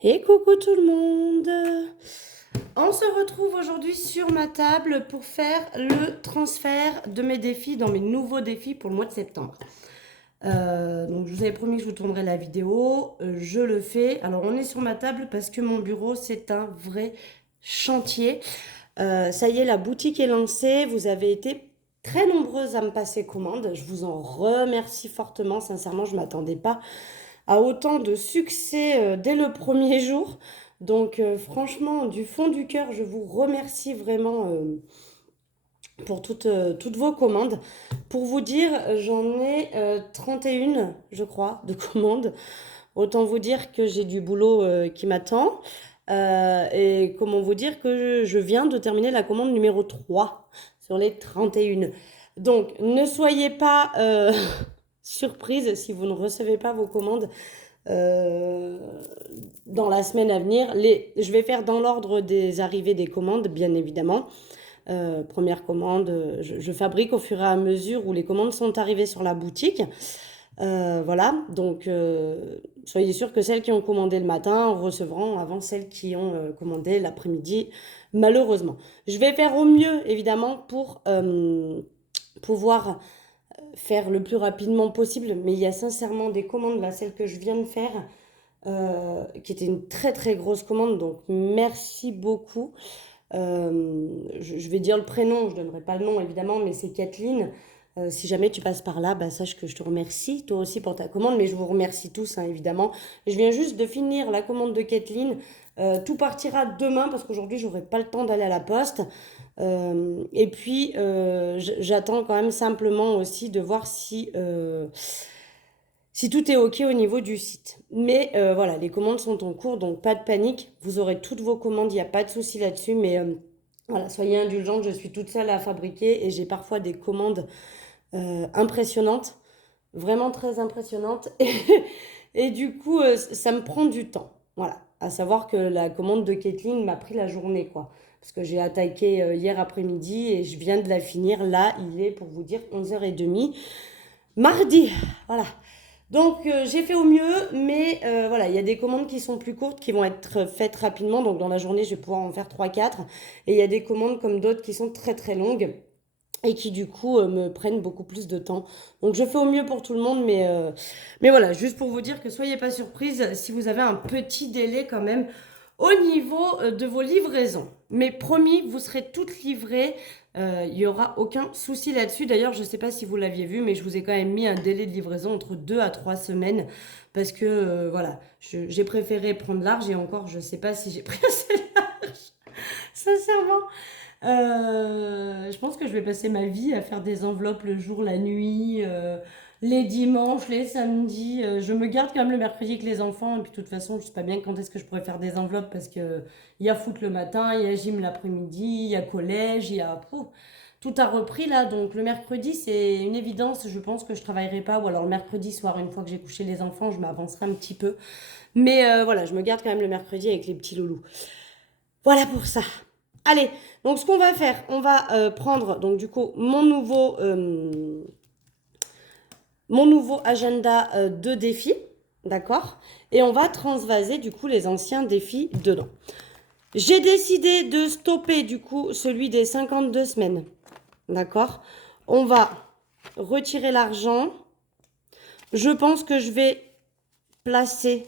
Et coucou tout le monde. On se retrouve aujourd'hui sur ma table pour faire le transfert de mes défis dans mes nouveaux défis pour le mois de septembre. Donc je vous avais promis que je vous tournerais la vidéo, je le fais. Alors on est sur ma table parce que mon bureau c'est un vrai chantier. Ça y est, la boutique est lancée, vous avez été très nombreuses à me passer commande, je vous en remercie fortement, sincèrement je ne m'attendais pas à autant de succès dès le premier jour. Donc franchement, du fond du cœur, je vous remercie vraiment pour toutes vos commandes. Pour vous dire, j'en ai 31, je crois, de commandes. Autant vous dire que j'ai du boulot qui m'attend. Et comment vous dire que je viens de terminer la commande numéro 3 sur les 31. Donc, ne soyez pas surprise si vous ne recevez pas vos commandes euh, dans la semaine à venir. Je vais faire dans l'ordre des arrivées des commandes, bien évidemment. Première commande, je fabrique au fur et à mesure où les commandes sont arrivées sur la boutique. Voilà, donc soyez sûr que celles qui ont commandé le matin recevront avant celles qui ont commandé l'après-midi, malheureusement. Je vais faire au mieux, évidemment, pour pouvoir faire le plus rapidement possible, mais il y a sincèrement des commandes, là, celle que je viens de faire, qui était une très très grosse commande, donc merci beaucoup. Je vais dire le prénom, je ne donnerai pas le nom évidemment, mais c'est Kathleen. Si jamais tu passes par là, bah, sache que je te remercie, toi aussi pour ta commande, mais je vous remercie tous, hein, évidemment. Je viens juste de finir la commande de Kathleen. Tout partira demain parce qu'aujourd'hui, j'aurai pas le temps d'aller à la poste. Et puis, j'attends quand même simplement aussi de voir si tout est OK au niveau du site. Mais voilà, les commandes sont en cours, donc pas de panique. Vous aurez toutes vos commandes, il n'y a pas de souci là-dessus. Mais voilà, soyez indulgentes, je suis toute seule à fabriquer et j'ai parfois des commandes impressionnantes, vraiment très impressionnantes. Et du coup, ça me prend du temps. Voilà, à savoir que la commande de Kathleen m'a pris la journée, quoi. Parce que j'ai attaqué hier après-midi et je viens de la finir. Là, il est, pour vous dire, 11h30. Mardi, voilà. Donc j'ai fait au mieux, mais voilà, il y a des commandes qui sont plus courtes, qui vont être faites rapidement. Donc dans la journée, je vais pouvoir en faire trois quatre. Et il y a des commandes comme d'autres qui sont très très longues et qui du coup me prennent beaucoup plus de temps. Donc je fais au mieux pour tout le monde, mais voilà, juste pour vous dire que soyez pas surprise si vous avez un petit délai quand même au niveau de vos livraisons. Mais promis, vous serez toutes livrées. Il n'y aura aucun souci là-dessus. D'ailleurs, je ne sais pas si vous l'aviez vu, mais je vous ai quand même mis un délai de livraison entre 2 à 3 semaines. Parce que, voilà, j'ai préféré prendre large et encore, je ne sais pas si j'ai pris assez large. Sincèrement. Je pense que je vais passer ma vie à faire des enveloppes le jour, la nuit, les dimanches, les samedis. Je me garde quand même le mercredi avec les enfants. Et puis de toute façon, je sais pas bien quand est-ce que je pourrais faire des enveloppes parce que il y a foot le matin, il y a gym l'après-midi, il y a collège, il y a... tout a repris là. Donc le mercredi, c'est une évidence. Je pense que je travaillerai pas. Ou alors le mercredi soir, une fois que j'ai couché les enfants, je m'avancerai un petit peu. Mais voilà, je me garde quand même le mercredi avec les petits loulous. Voilà pour ça. Allez, donc ce qu'on va faire, on va prendre donc du coup mon nouveau agenda de défis, d'accord? Et on va transvaser du coup les anciens défis dedans. J'ai décidé de stopper du coup celui des 52 semaines, d'accord? On va retirer l'argent. Je pense que je vais placer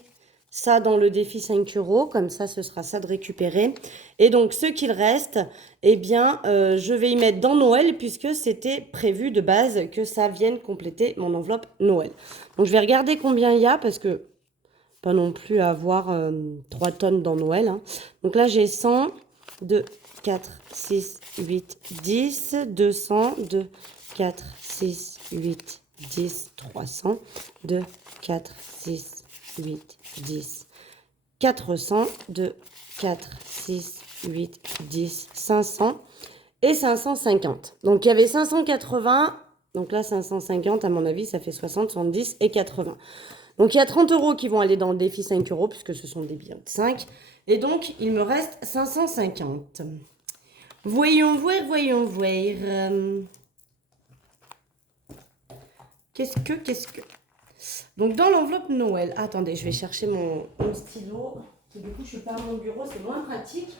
ça dans le défi 5 euros, comme ça ce sera ça de récupérer. Et donc ce qu'il reste, eh bien je vais y mettre dans Noël puisque c'était prévu de base que ça vienne compléter mon enveloppe Noël. Donc je vais regarder combien il y a parce que pas non plus avoir 3 tonnes dans Noël, hein. Donc là j'ai 100, 2, 4, 6, 8, 10, 200, 2, 4, 6, 8, 10, 300, 2, 4, 6, 8, 10, 400, 2, 4, 6, 8, 10, 500 et 550. Donc il y avait 580, donc là 550 à mon avis ça fait 60, 70 et 80. Donc il y a 30 euros qui vont aller dans le défi 5 euros puisque ce sont des billets de 5. Et donc il me reste 550. Voyons voir, voyons voir. Qu'est-ce que... Donc dans l'enveloppe Noël, attendez, je vais chercher mon stylo. Du coup, je suis pas à mon bureau, c'est moins pratique.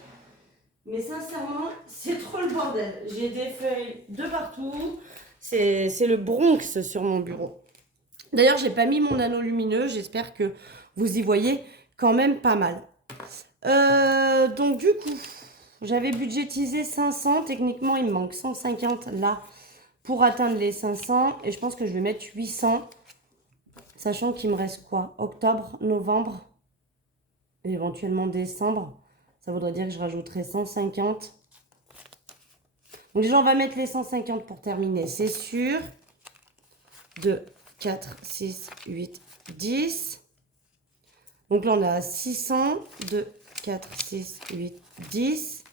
Mais sincèrement, c'est trop le bordel. J'ai des feuilles de partout. C'est le Bronx sur mon bureau. D'ailleurs, j'ai pas mis mon anneau lumineux. J'espère que vous y voyez quand même pas mal. Donc du coup, j'avais budgétisé 500. Techniquement, il me manque 150 là pour atteindre les 500. Et je pense que je vais mettre 800. Sachant qu'il me reste quoi? Octobre, novembre et éventuellement décembre. Ça voudrait dire que je rajouterai 150. Donc déjà, on va mettre les 150 pour terminer, c'est sûr. 2, 4, 6, 8, 10. Donc là, on a 600. 2, 4, 6, 8, 10.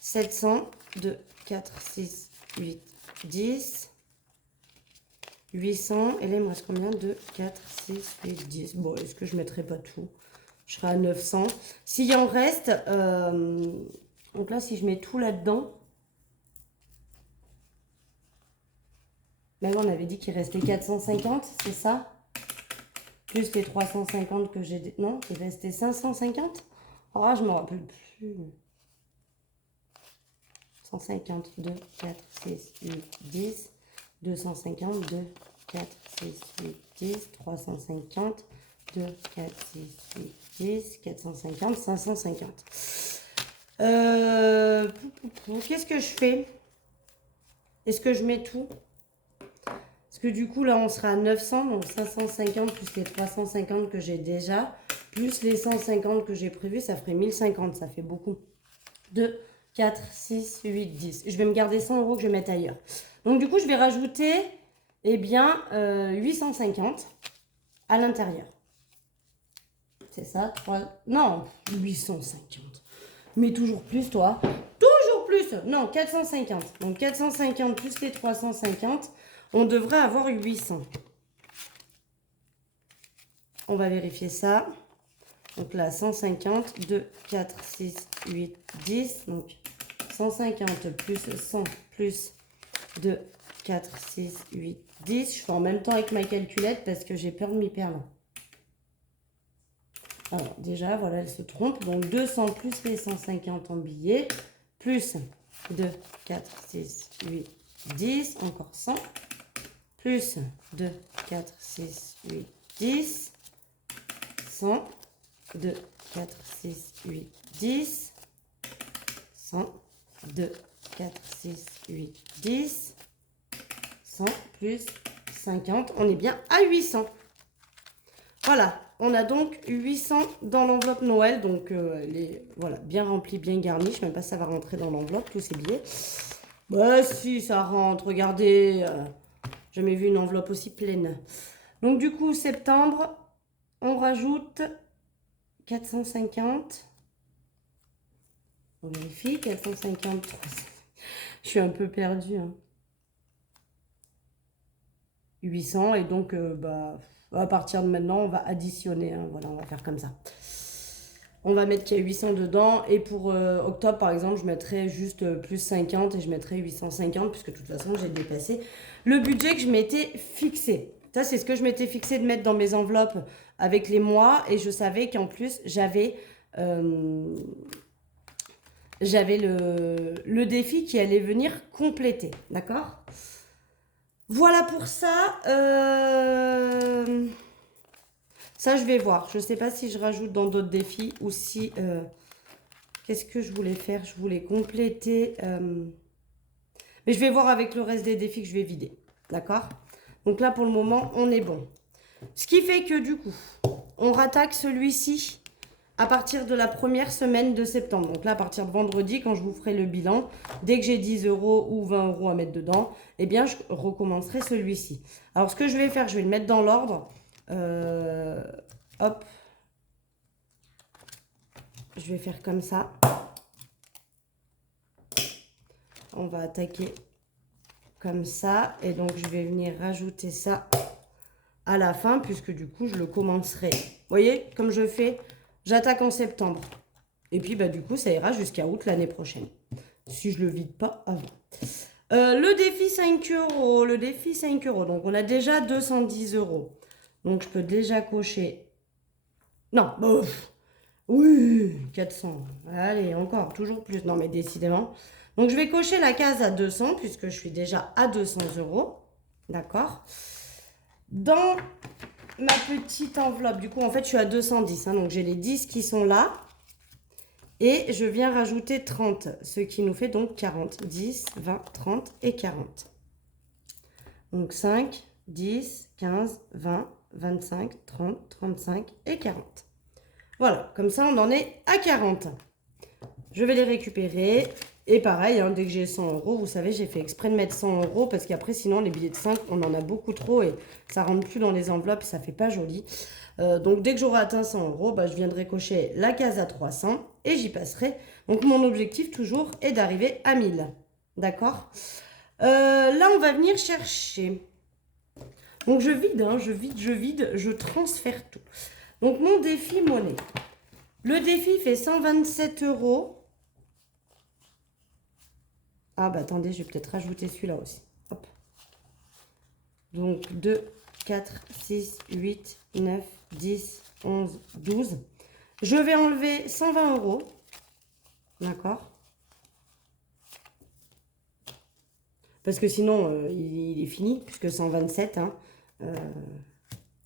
700. 2, 4, 6, 8, 10. 800. Et là, il me reste combien? 2, 4, 6, 8, 10. Bon, est-ce que je ne mettrai pas tout? Je serai à 900. S'il en reste, donc là, si je mets tout là-dedans, ben on avait dit qu'il restait 450, c'est ça? Plus les 350 que j'ai... Non, il restait 550? Oh, je me rappelle plus. 150, 2, 4, 6, 8, 10. 250, 2, 4, 6, 8, 10. 350, 2, 4, 6, 8, 10. 450, 550. Qu'est-ce que je fais? Est-ce que je mets tout? Parce que du coup, là, on sera à 900, donc 550 plus les 350 que j'ai déjà, plus les 150 que j'ai prévus, ça ferait 1050, ça fait beaucoup. 2, 4, 6, 8, 10. Je vais me garder 100 € que je vais mettre ailleurs. Donc du coup, je vais rajouter, eh bien, 850 à l'intérieur. C'est ça, 3... Non, 850. Mais toujours plus, toi. Toujours plus. Non, 450. Donc 450 plus les 350, on devrait avoir 800. On va vérifier ça. Donc là, 150, 2, 4, 6, 8, 10. Donc 150 plus 100 plus 2, 4, 6, 8, 10. Je fais en même temps avec ma calculette parce que j'ai peur de m'y perdre. Alors déjà, voilà, elle se trompe. Donc 200 plus les 150 en billets, plus 2, 4, 6, 8, 10. Encore 100. Plus 2, 4, 6, 8, 10. 100. 2, 4, 6, 8, 10. 100. 2, 4, 6, 8, 10. 100 plus 50. On est bien à 800. Voilà. On a donc 800 dans l'enveloppe Noël. Donc, elle est voilà, bien remplie, bien garnie. Je ne sais même pas si ça va rentrer dans l'enveloppe, tous ces billets. Bah si, ça rentre. Regardez. J'ai jamais vu une enveloppe aussi pleine. Donc, du coup, septembre, on rajoute 450. On vérifie. 450, 300. Je suis un peu perdue. Hein. 800. Et donc, bah, à partir de maintenant, on va additionner. Hein. Voilà, on va faire comme ça. On va mettre qu'il y a 800 dedans. Et pour octobre, par exemple, je mettrai juste plus 50 et je mettrai 850 puisque de toute façon, j'ai dépassé le budget que je m'étais fixé. Ça, c'est ce que je m'étais fixé de mettre dans mes enveloppes avec les mois. Et je savais qu'en plus, j'avais le défi qui allait venir compléter. D'accord ? Voilà pour ça. Ça, je vais voir. Je ne sais pas si je rajoute dans d'autres défis ou si... Qu'est-ce que je voulais faire? Je voulais compléter... Mais je vais voir avec le reste des défis que je vais vider. D'accord? Donc là, pour le moment, on est bon. Ce qui fait que du coup, on rattaque celui-ci à partir de la première semaine de septembre. Donc là, à partir de vendredi, quand je vous ferai le bilan, dès que j'ai 10 € ou 20 € à mettre dedans, eh bien, je recommencerai celui-ci. Alors, ce que je vais faire, je vais le mettre dans l'ordre. Hop. Je vais faire comme ça. On va attaquer comme ça. Et donc, je vais venir rajouter ça à la fin, puisque du coup, je le commencerai. Vous voyez, comme je fais, j'attaque en septembre. Et puis, bah, du coup, ça ira jusqu'à août l'année prochaine. Si je ne le vide pas avant. Le défi 5 €. Le défi 5 €. Donc, on a déjà 210 €. Donc, je peux déjà cocher. Non, bof. Oui, 400. Allez, encore, toujours plus. Non, mais décidément. Donc, je vais cocher la case à 200 puisque je suis déjà à 200 euros. D'accord. Dans ma petite enveloppe, du coup, en fait, je suis à 210. Hein, donc, j'ai les 10 qui sont là. Et je viens rajouter 30, ce qui nous fait donc 40. 10, 20, 30 et 40. Donc 5, 10, 15, 20, 25, 30, 35 et 40. Voilà, comme ça on en est à 40. Je vais les récupérer. Et pareil, hein, dès que j'ai 100 euros, vous savez, j'ai fait exprès de mettre 100 euros parce qu'après, sinon, les billets de 5, on en a beaucoup trop et ça rentre plus dans les enveloppes, ça fait pas joli. Donc, dès que j'aurai atteint 100 euros, bah, je viendrai cocher la case à 300 et j'y passerai. Donc, mon objectif, toujours, est d'arriver à 1000. D'accord. Là, on va venir chercher. Donc, je vide, hein, je vide, je transfère tout. Donc, mon défi monnaie. Le défi fait 127 euros. Ah bah attendez, je vais peut-être rajouter celui-là aussi. Hop. Donc 2, 4, 6, 8, 9, 10, 11, 12. Je vais enlever 120 euros. D'accord. Parce que sinon, il est fini, puisque 127, hein,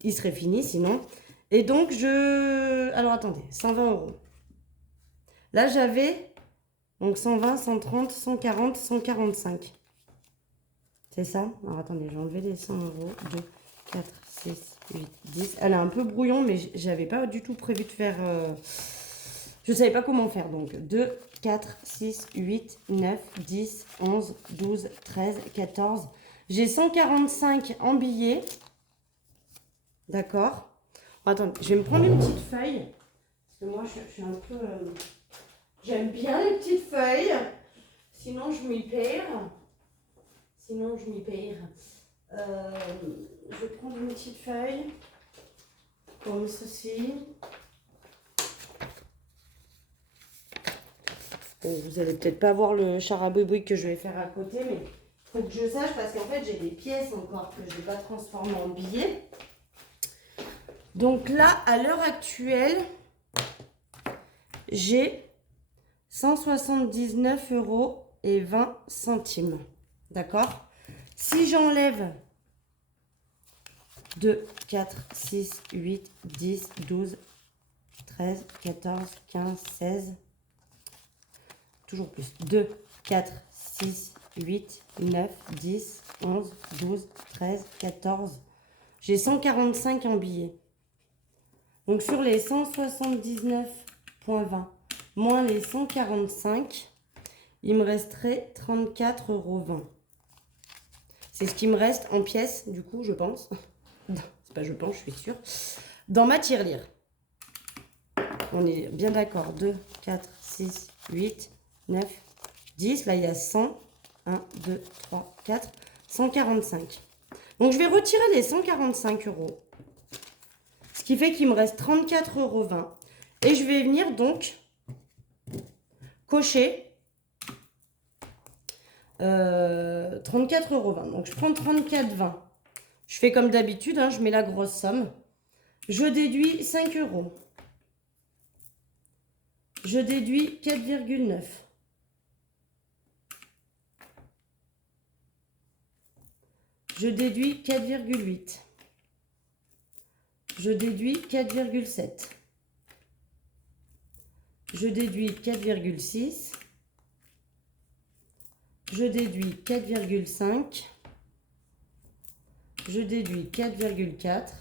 il serait fini sinon. Et donc, alors, attendez, 120 euros. Là, j'avais donc 120, 130, 140, 145. C'est ça? Alors, attendez, j'ai enlevé les 100 euros. 2, 4, 6, 8, 10. Elle est un peu brouillon, mais j'avais pas du tout prévu de faire... Je savais pas comment faire. Donc, 2, 4, 6, 8, 9, 10, 11, 12, 13, 14. J'ai 145 en billets. D'accord. Attends, je vais me prendre une petite feuille. Parce que moi, je suis un peu... J'aime bien les petites feuilles. Sinon, je m'y perds. Sinon, je m'y perds. Je vais prendre une petite feuille. Comme ceci. Bon, vous allez peut-être pas voir le charabouiboui que je vais faire à côté, mais il faut que je sache parce qu'en fait, j'ai des pièces encore que je n'ai pas transformées en billets. Donc là, à l'heure actuelle, j'ai 179 euros et 20 centimes. D'accord? Si j'enlève 2, 4, 6, 8, 10, 12, 13, 14, 15, 16, toujours plus. 2, 4, 6, 8, 9, 10, 11, 12, 13, 14. J'ai 145 en billets. Donc sur les 179,20 moins les 145, il me resterait 34,20 €. C'est ce qui me reste en pièces, du coup, je pense. C'est pas je pense, je suis sûre. Dans ma tirelire. On est bien d'accord. 2, 4, 6, 8, 9, 10. Là, il y a 100. 1, 2, 3, 4. 145. Donc, je vais retirer les 145 euros. Ce qui fait qu'il me reste 34,20 €. Et je vais venir donc cocher 34,20 €. Donc, je prends 34,20 €. Je fais comme d'habitude, hein, je mets la grosse somme. Je déduis 5 euros. Je déduis 4,9. Je déduis 4,8. Je déduis 4,7. Je déduis 4,6. Je déduis 4,5. Je déduis 4,4.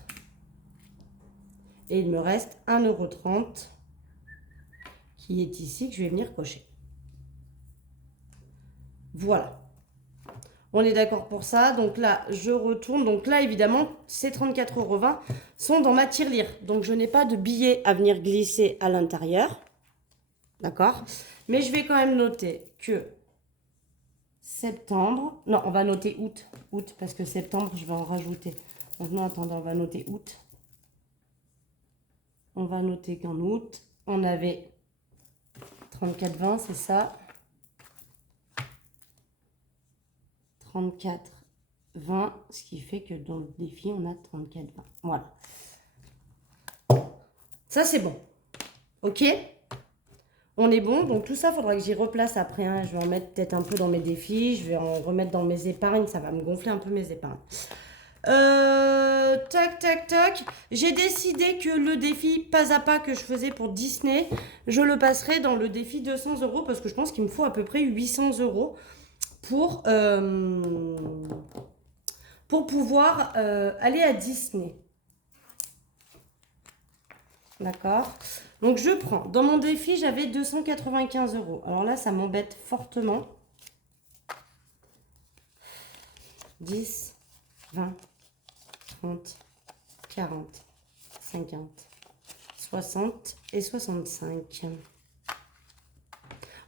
Et il me reste 1,30 € qui est ici, que je vais venir cocher. Voilà. On est d'accord pour ça. Donc là, je retourne. Donc là, évidemment, ces 34,20 € sont dans ma tirelire. Donc, je n'ai pas de billets à venir glisser à l'intérieur. D'accord? Mais je vais quand même noter que septembre... Non, on va noter août. Août, parce que septembre, je vais en rajouter. Maintenant, attendez, on va noter août. On va noter qu'en août, on avait 34,20, c'est ça. 34,20, ce qui fait que dans le défi, on a 34,20. Voilà. Ça, c'est bon. Ok? On est bon. Donc tout ça, il faudra que j'y replace après. Hein. Je vais en mettre peut-être un peu dans mes défis. Je vais en remettre dans mes épargnes. Ça va me gonfler un peu mes épargnes. Tac, tac, tac. J'ai décidé que le défi pas à pas que je faisais pour Disney, je le passerai dans le défi 200 € parce que je pense qu'il me faut à peu près 800 € pour pouvoir aller à Disney. D'accord? Donc je prends. Dans mon défi, j'avais 295 €. Alors là, ça m'embête fortement. 10, 20, 30, 40, 50, 60 et 65.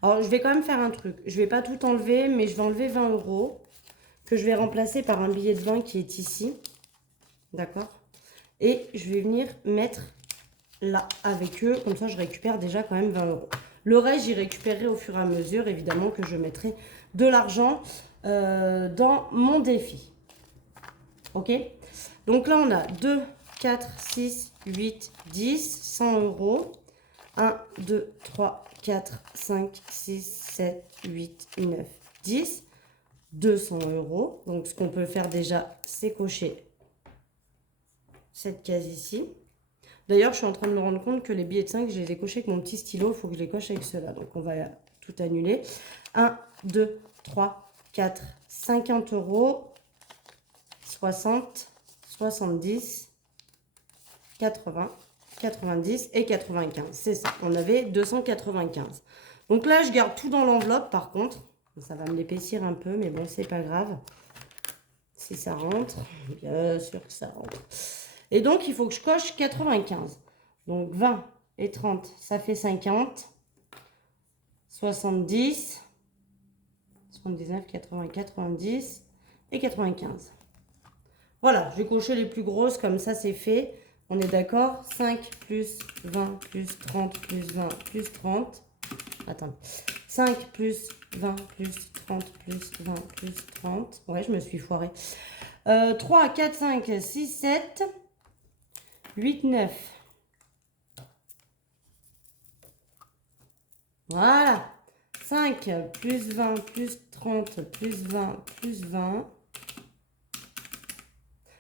Alors, je vais quand même faire un truc. Je vais pas tout enlever, mais je vais enlever 20 € que je vais remplacer par un billet de 20 qui est ici. D'accord? Et je vais venir mettre là avec eux. Comme ça, je récupère déjà quand même 20 €. Le reste, j'y récupérerai au fur et à mesure. Évidemment que je mettrai de l'argent dans mon défi. Ok? Donc là, on a 2, 4, 6, 8, 10, 100 €. 1, 2, 3, 4, 5, 6, 7, 8, 9, 10. 200 €. Donc, ce qu'on peut faire déjà, c'est cocher cette case ici. D'ailleurs, je suis en train de me rendre compte que les billets de 5, je les ai cochés avec mon petit stylo. Il faut que je les coche avec ceux-là. Donc, on va tout annuler. 1, 2, 3, 4, 50 €. 60, 70, 80, 90 et 95. C'est ça. On avait 295. Donc là, je garde tout dans l'enveloppe par contre. Ça va me l'épaissir un peu, mais bon, c'est pas grave. Si ça rentre, bien sûr que ça rentre. Et donc, il faut que je coche 95. Donc 20 et 30, ça fait 50. 70, 79, 80, 90 et 95. Voilà, je vais cocher les plus grosses, comme ça c'est fait. On est d'accord? 5 plus 20 plus 30 plus 20 plus 30. Attendez. 5 plus 20 plus 30 plus 20 plus 30. Ouais, je me suis foirée. 3, 4, 5, 6, 7, 8, 9. Voilà. 5 plus 20 plus 30 plus 20 plus 20.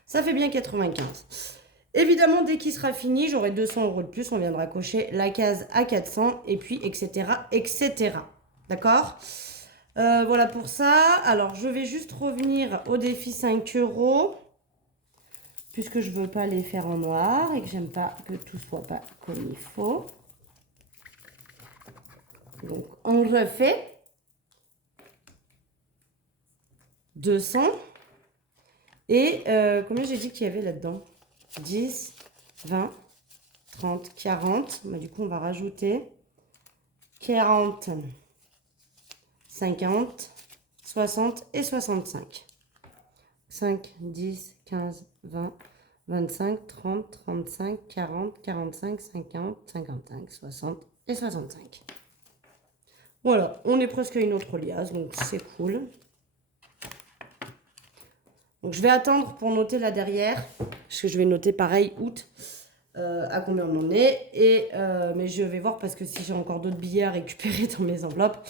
Ça fait bien 95. Évidemment, dès qu'il sera fini, j'aurai 200 € de plus. On viendra cocher la case à 400 et puis etc. etc. D'accord? Voilà pour ça. Alors, je vais juste revenir au défi 5 €. Puisque je ne veux pas les faire en noir et que j'aime pas que tout soit pas comme il faut. Donc, on refait. 200. Et combien j'ai dit qu'il y avait là-dedans? 10, 20, 30, 40. Bah, du coup, on va rajouter 40, 50, 60 et 65. 5, 10, 15, 20, 25, 30, 35, 40, 45, 50, 55, 60 et 65. Voilà, on est presque à une autre liasse, donc c'est cool. Donc, je vais attendre pour noter là derrière, parce que je vais noter pareil, août, à combien on en est. Mais je vais voir, parce que si j'ai encore d'autres billets à récupérer dans mes enveloppes,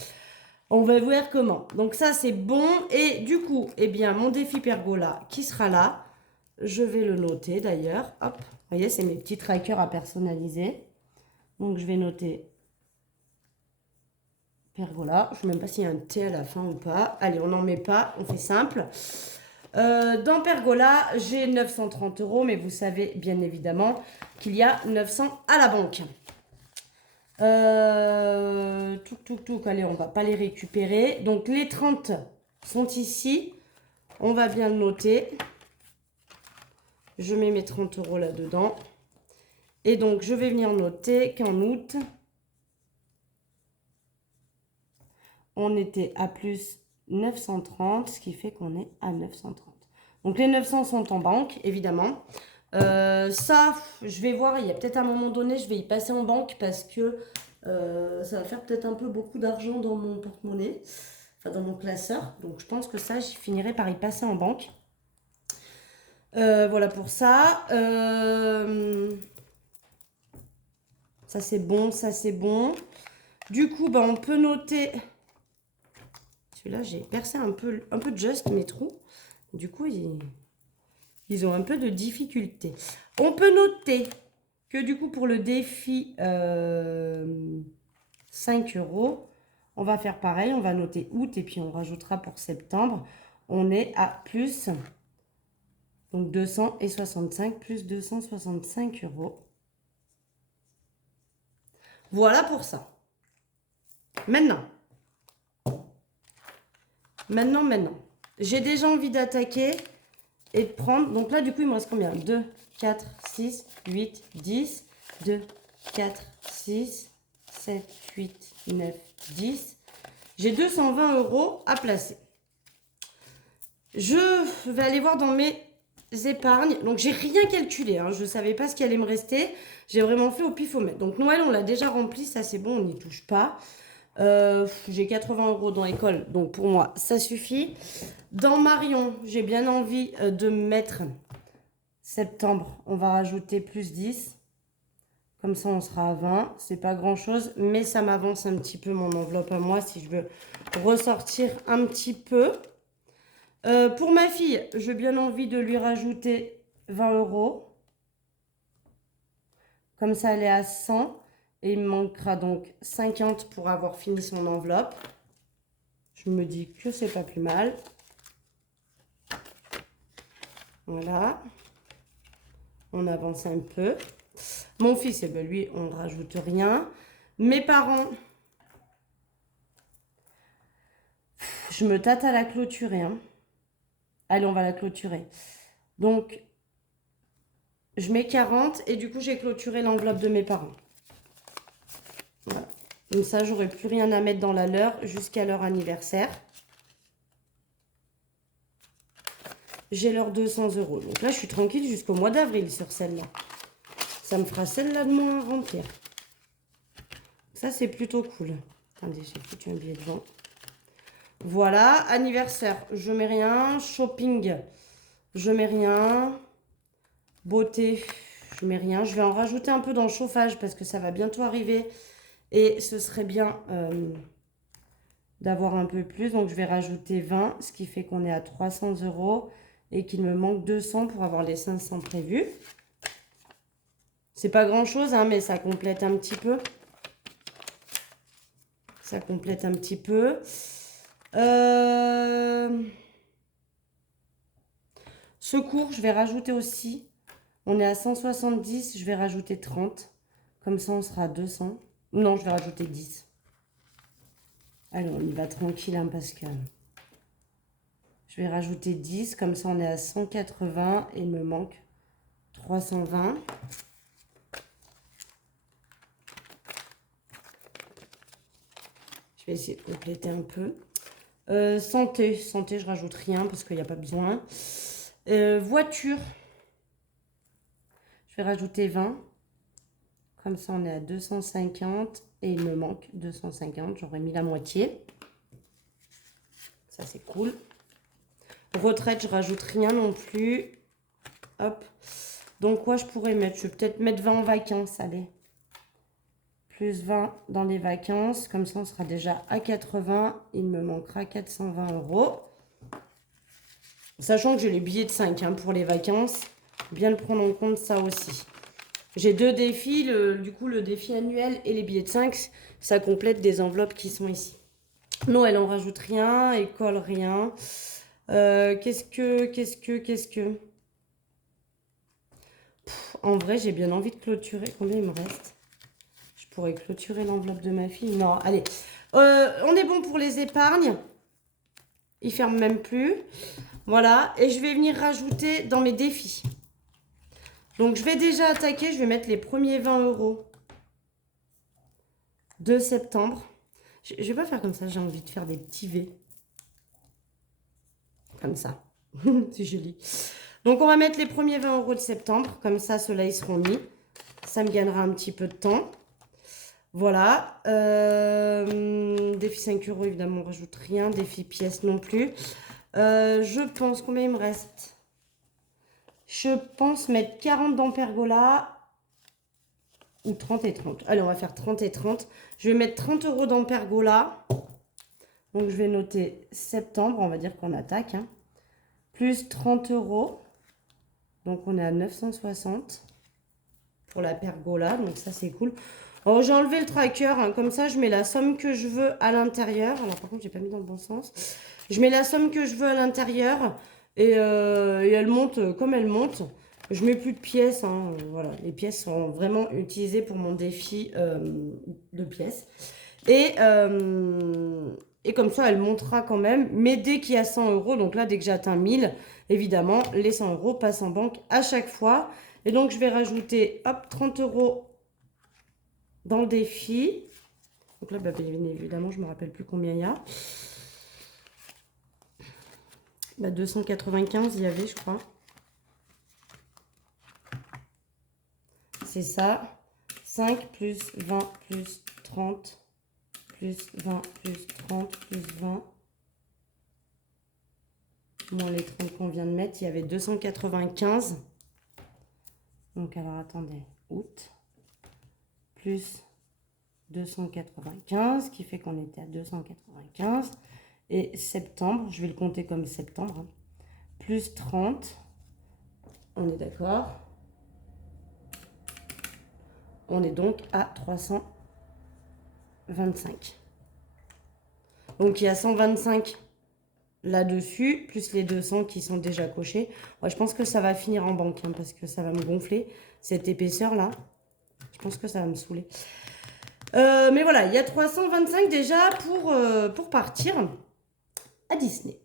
on va voir comment. Donc ça, c'est bon. Et du coup, eh bien, mon défi pergola qui sera là, je vais le noter d'ailleurs. Hop, vous voyez, c'est mes petits trackers à personnaliser. Donc, je vais noter pergola. Je ne sais même pas s'il y a un T à la fin ou pas. Allez, on n'en met pas, on fait simple. Dans Pergola, j'ai 930 €, mais vous savez bien évidemment qu'il y a 900 à la banque. Allez, on va pas les récupérer. Donc, les 30 sont ici. On va bien le noter. Je mets mes 30 € là-dedans. Et donc, je vais venir noter qu'en août, on était à plus 930, ce qui fait qu'on est à 930. Donc, les 900 sont en banque, évidemment. Ça, je vais voir, il y a peut-être un moment donné, je vais y passer en banque parce que ça va faire peut-être un peu beaucoup d'argent dans mon porte-monnaie, enfin dans mon classeur. Donc, je pense que ça, je finirai par y passer en banque. Voilà pour ça. Ça, c'est bon, ça, c'est bon. Du coup, bah, on peut noter... Celui-là, j'ai percé un peu juste mes trous. Du coup, ils ont un peu de difficulté. On peut noter que du coup, pour le défi 5 €, on va faire pareil. On va noter août et puis on rajoutera pour septembre. On est à plus, donc 265 plus 265 €. Voilà pour ça. Maintenant. J'ai déjà envie d'attaquer et de prendre. Donc là, du coup, il me reste combien? 2, 4, 6, 8, 10. 2, 4, 6, 7, 8, 9, 10. J'ai 220 € à placer. Je vais aller voir dans mes épargnes. Donc, j'ai rien calculé. Hein. Je ne savais pas ce qui allait me rester. J'ai vraiment fait au pifomètre. Donc, Noël, on l'a déjà rempli. Ça, c'est bon. On n'y touche pas. J'ai 80 € dans l'école. Donc, pour moi, ça suffit. Dans Marion, j'ai bien envie de mettre septembre. On va rajouter plus 10. Comme ça, on sera à 20. C'est pas grand-chose. Mais ça m'avance un petit peu mon enveloppe à moi si je veux ressortir un petit peu. Pour ma fille, j'ai bien envie de lui rajouter 20 €. Comme ça, elle est à 100. Et il me manquera donc 50 pour avoir fini son enveloppe. Je me dis que c'est pas plus mal. Voilà. On avance un peu. Mon fils, eh ben lui, on ne rajoute rien. Mes parents, je me tâte à la clôturer. Hein. Allez, on va la clôturer. Donc, je mets 40 et du coup, j'ai clôturé l'enveloppe de mes parents. Voilà. Comme ça, j'aurai plus rien à mettre dans la leur jusqu'à leur anniversaire. J'ai leurs 200 €. Donc là, je suis tranquille jusqu'au mois d'avril sur celle-là. Ça me fera celle-là de moins à remplir. Ça, c'est plutôt cool. Attendez, j'ai foutu un billet devant. Voilà, anniversaire, je mets rien. Shopping, je mets rien. Beauté, je mets rien. Je vais en rajouter un peu dans le chauffage parce que ça va bientôt arriver. Et ce serait bien d'avoir un peu plus. Donc, je vais rajouter 20, ce qui fait qu'on est à 300 € et qu'il me manque 200 pour avoir les 500 prévus. C'est pas grand-chose, hein, mais ça complète un petit peu. Ça complète un petit peu. Secours, je vais rajouter aussi. On est à 170, je vais rajouter 30. Comme ça, on sera à 200. Non, je vais rajouter 10. Allez, on y va tranquille, hein, parce que... Je vais rajouter 10, comme ça, on est à 180 et il me manque 320. Je vais essayer de compléter un peu. Santé, je rajoute rien parce qu'il n'y a pas besoin. Voiture, je vais rajouter 20. Comme ça, on est à 250 et il me manque 250. J'aurais mis la moitié. Ça, c'est cool. Retraite, je rajoute rien non plus. Hop. Donc, quoi je pourrais mettre? Je vais peut-être mettre 20 en vacances, allez. Plus 20 dans les vacances. Comme ça, on sera déjà à 80. Il me manquera 420 €. Sachant que j'ai les billets de 5 hein, pour les vacances. Bien le prendre en compte, ça aussi. J'ai deux défis. Du coup, le défi annuel et les billets de 5, ça complète des enveloppes qui sont ici. Noël, on rajoute rien. École, rien. Qu'est-ce que... En vrai, j'ai bien envie de clôturer. Combien il me reste? Je pourrais clôturer l'enveloppe de ma fille. Non, allez. On est bon pour les épargnes. Il ferme même plus. Voilà. Et je vais venir rajouter dans mes défis. Donc, je vais déjà attaquer. Je vais mettre les premiers 20 € de septembre. Je ne vais pas faire comme ça. J'ai envie de faire des petits V. Comme ça. C'est joli. Donc, on va mettre les premiers 20 € de septembre. Comme ça, ceux-là, ils seront mis. Ça me gagnera un petit peu de temps. Voilà. Défi 5 €, évidemment, on ne rajoute rien. Défi pièces non plus. Je pense, combien il me reste? Je pense mettre 40 dans Pergola. ou 30 et 30. Allez, on va faire 30 et 30. Je vais mettre 30 € dans Pergola. Donc, je vais noter septembre. On va dire qu'on attaque. Hein. Plus 30 €. Donc, on est à 960 pour la Pergola. Donc, ça, c'est cool. Oh, j'ai enlevé le tracker. Hein. Comme ça, je mets la somme que je veux à l'intérieur. Alors, par contre, j'ai pas mis dans le bon sens. Je mets la somme que je veux à l'intérieur. Et elle monte comme elle monte. Je mets plus de pièces. Hein. Voilà, les pièces sont vraiment utilisées pour mon défi de pièces. Et comme ça, elle montera quand même. Mais dès qu'il y a 100 €, donc là, dès que j'atteins 1000, évidemment, les 100 € passent en banque à chaque fois. Et donc, je vais rajouter, hop, 30 € dans le défi. Donc là, bah, bien évidemment, je ne me rappelle plus combien il y a. Bah, 295, il y avait, je crois. C'est ça. 5 plus 20 plus 30 plus 20 plus 30 plus 20. Moins les 30 qu'on vient de mettre, il y avait 295. Donc, alors, attendez. Août. Plus 295, qui fait qu'on était à 295. Et septembre, je vais le compter comme septembre. Hein, plus 30. On est d'accord. On est donc à 325. Donc, il y a 125 là-dessus, plus les 200 qui sont déjà cochés. Ouais, je pense que ça va finir en banque, hein, parce que ça va me gonfler, cette épaisseur-là. Je pense que ça va me saouler. Mais voilà, il y a 325 déjà pour partir à Disney.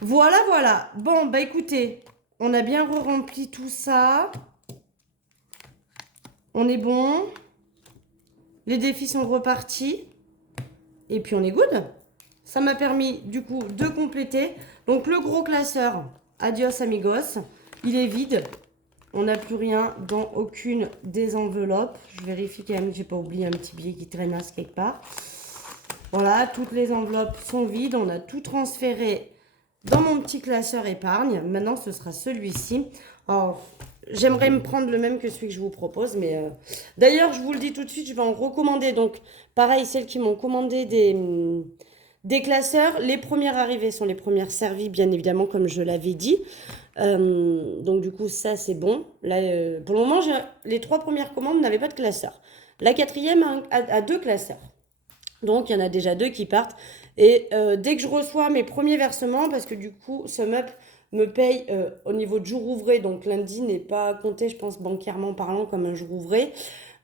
Voilà, voilà. Bon, bah écoutez, on a bien rempli tout ça. On est bon. Les défis sont repartis. Et puis on est good. Ça m'a permis du coup de compléter. Donc le gros classeur, adios amigos, il est vide. On n'a plus rien dans aucune des enveloppes. Je vérifie quand même que je n'ai pas oublié un petit billet qui traînasse quelque part. Voilà, toutes les enveloppes sont vides. On a tout transféré dans mon petit classeur épargne. Maintenant, ce sera celui-ci. Alors, j'aimerais me prendre le même que celui que je vous propose. Mais d'ailleurs, je vous le dis tout de suite, je vais en recommander. Donc, pareil, celles qui m'ont commandé des classeurs. Les premières arrivées sont les premières servies, bien évidemment, comme je l'avais dit. Donc, du coup, ça, c'est bon. Là, pour le moment, les 3 premières commandes n'avaient pas de classeur. La 4e a 2 classeurs. Donc, il y en a déjà 2 qui partent. Et dès que je reçois mes premiers versements, parce que du coup, SumUp me paye au niveau de jour ouvré. Donc, lundi n'est pas compté, je pense, bancairement parlant, comme un jour ouvré.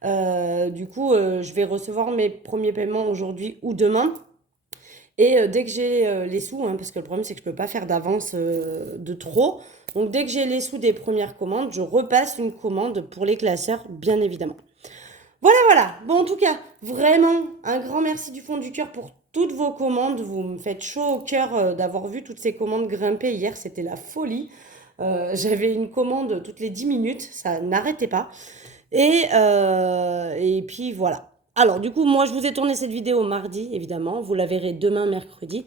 Du coup, je vais recevoir mes premiers paiements aujourd'hui ou demain. Et dès que j'ai les sous, hein, parce que le problème, c'est que je ne peux pas faire d'avance de trop. Donc, dès que j'ai les sous des premières commandes, je repasse une commande pour les classeurs, bien évidemment. Voilà, voilà. Bon, en tout cas, vraiment, un grand merci du fond du cœur pour toutes vos commandes. Vous me faites chaud au cœur d'avoir vu toutes ces commandes grimper hier. C'était la folie. J'avais une commande toutes les 10 minutes. Ça n'arrêtait pas. Et puis, voilà. Alors, du coup, moi, je vous ai tourné cette vidéo mardi, évidemment. Vous la verrez demain, mercredi.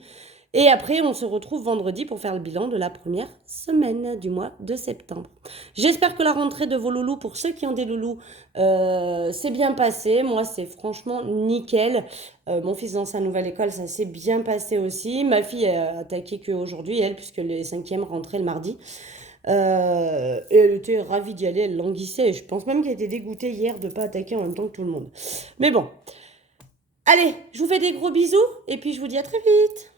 Et après, on se retrouve vendredi pour faire le bilan de la première semaine du mois de septembre. J'espère que la rentrée de vos loulous, pour ceux qui ont des loulous, s'est bien passée. Moi, c'est franchement nickel. Mon fils dans sa nouvelle école, ça s'est bien passé aussi. Ma fille a attaqué qu'aujourd'hui, elle, puisque les 5e rentraient le mardi. Et elle était ravie d'y aller, elle languissait. Je pense même qu'elle était dégoûtée hier de ne pas attaquer en même temps que tout le monde. Mais bon. Allez, je vous fais des gros bisous et puis je vous dis à très vite.